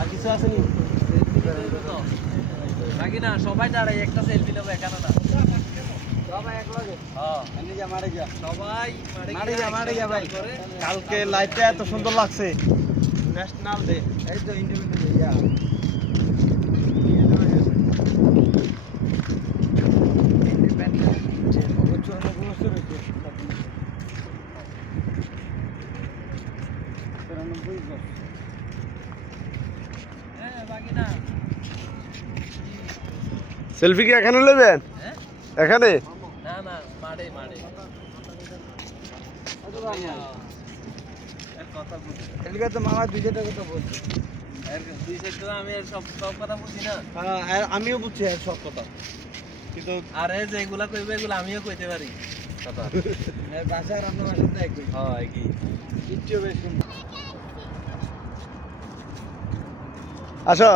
আর কিছু আছে নি নাকি না? সবাই দাঁড়াই একটা সেলফি নেবো এখানে না, সবাই এক লগে। হ্যাঁ এনে যা মারে যা, সবাই মারে যা ভাই। কালকে লাইটটা এত সুন্দর লাগছে, ন্যাশনাল ডে। এই তো ইন্ডিপেন্ডেন্স ডে ইয়া ইন্ডিপেন্ডেন্স ডে বছর বছর হইছে 93 বছর। হ্যাঁ বাকি না সেলফি কি এখানে নেবেন? এখানে না না মারে মারে কথা বুঝি এদিকে তো মামা 200 টাকা তো বলছি। এর 200 টাকা আমি এর সব কথা বুঝি না। হ্যাঁ আমিও বুঝছি এর সব কথা, কিন্তু আরে যেগুলা কইবে এগুলা আমিও কইতে পারি কথা। এর ভাষা রান্না ভাষা তো একই। হ্যাঁ কি কিচ্ছু বেশি আসো।